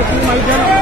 माहिती आहे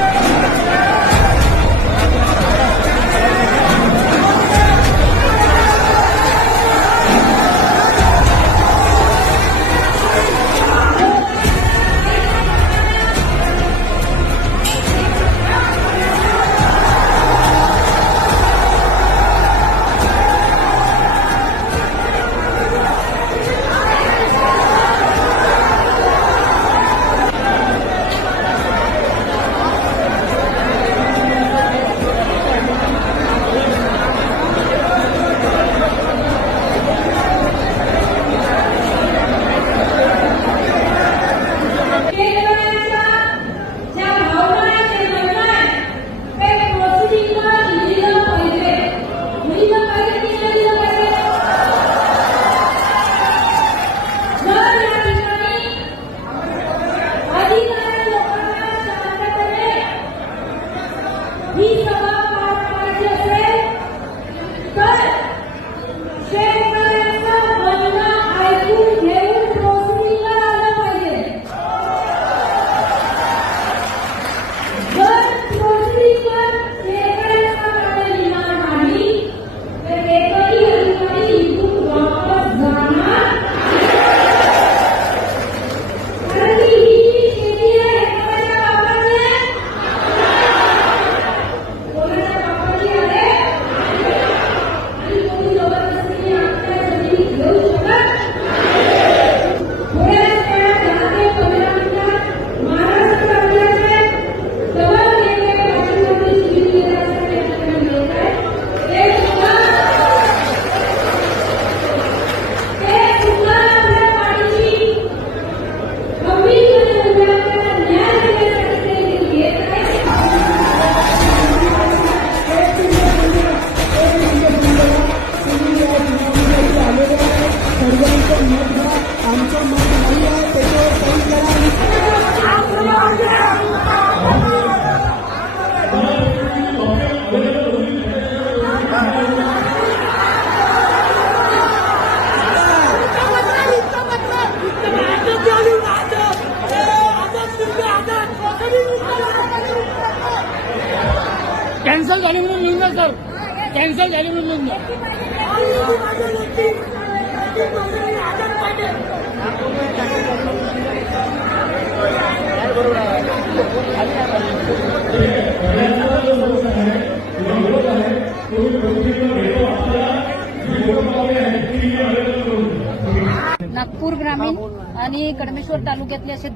कैंसल झाली सर कैंसल झाली म्हणून ग्रामीण कडमेश्वर तालुक्याल असे